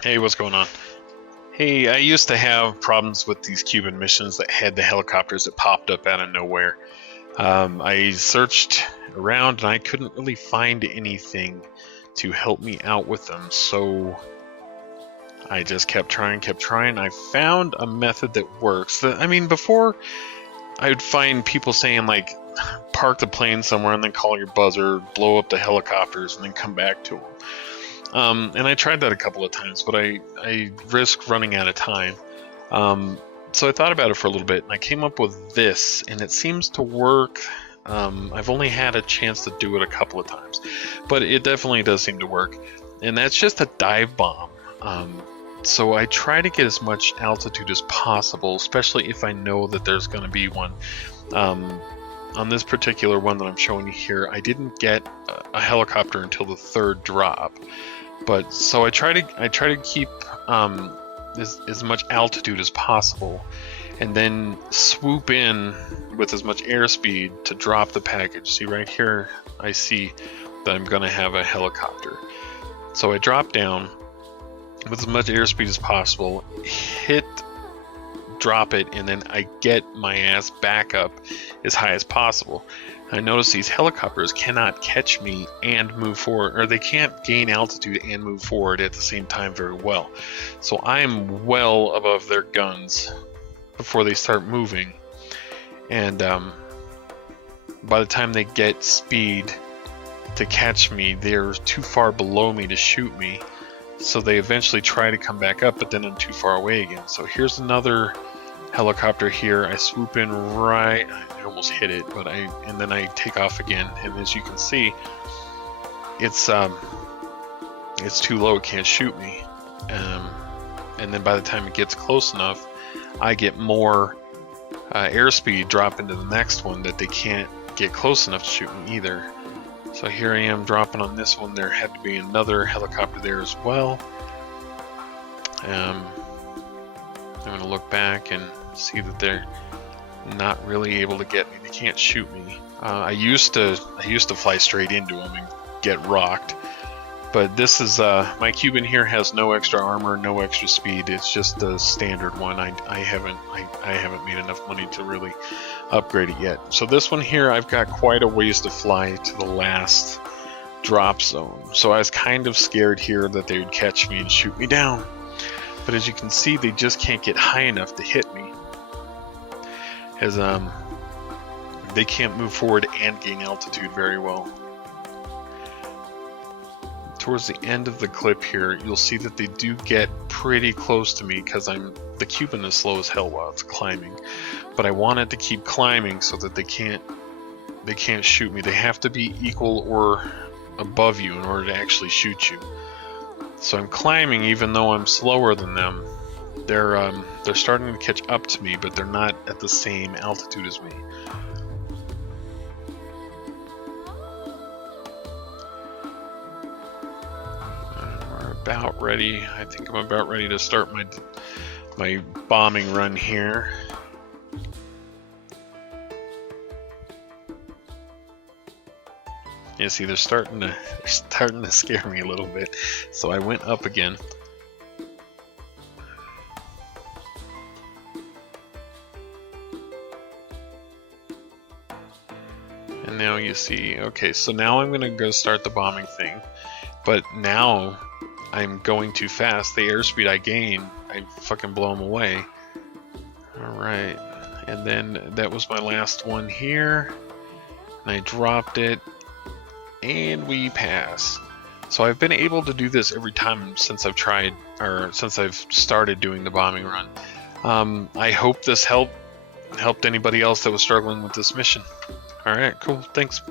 Hey, what's going on? Hey, I used to have problems with these Cuban missions that had the helicopters that popped up out of nowhere. I searched around and I couldn't really find anything to help me out with them, so I just kept trying, kept trying. I found a method that works. I mean, before I would find people saying, like, park the plane somewhere and then call your buzzer, blow up the helicopters, and then come back to them. And I tried that a couple of times, but I risked running out of time. So I thought about it for a little bit, and I came up with this, and it seems to work. I've only had a chance to do it a couple of times, but it definitely does seem to work. And that's just a dive bomb. So I try to get as much altitude as possible, especially if I know that there's going to be one. On this particular one that I'm showing you here, I didn't get a helicopter until the third drop. But so I try to keep as much altitude as possible, and then swoop in with as much airspeed to drop the package. See right here, I see that I'm gonna have a helicopter. So I drop down with as much airspeed as possible, drop it, and then I get my ass back up as high as possible. I notice these helicopters cannot catch me and move forward, or they can't gain altitude and move forward at the same time very well. So I am well above their guns before they start moving. And by the time they get speed to catch me, they're too far below me to shoot me. So they eventually try to come back up, but then I'm too far away again. So here's another helicopter here. I swoop in right, I almost hit it, but and then I take off again, and as you can see, it's too low, it can't shoot me. And then by the time it gets close enough, I get more airspeed drop into the next one that they can't get close enough to shoot me either. So here I am dropping on this one. There had to be another helicopter there as well. I'm going to look back and see that they're not really able to get me. They can't shoot me. I used to fly straight into them and get rocked, but this is my Cuban here has no extra armor, no extra speed. It's just the standard one. I haven't made enough money to really upgrade it yet. So this one here, I've got quite a ways to fly to the last drop zone. So I was kind of scared here that they would catch me and shoot me down. But as you can see, they just can't get high enough to hit me, as they can't move forward and gain altitude very well. Towards the end of the clip here, you'll see that they do get pretty close to me because the Cuban is slow as hell while it's climbing. But I want it to keep climbing so that they can't shoot me. They have to be equal or above you in order to actually shoot you. So I'm climbing even though I'm slower than them. They're starting to catch up to me, but they're not at the same altitude as me. We're about ready. I think I'm about ready to start my bombing run here. You see, they're starting to scare me a little bit. So I went up again. And now you see, okay, so now I'm gonna go start the bombing thing. But now I'm going too fast. The airspeed I gain, I fucking blow them away. Alright, and then that was my last one here. And I dropped it. And we pass. So I've been able to do this every time since I've started doing the bombing run. I hope this helped anybody else that was struggling with this mission. Alright, cool, thanks.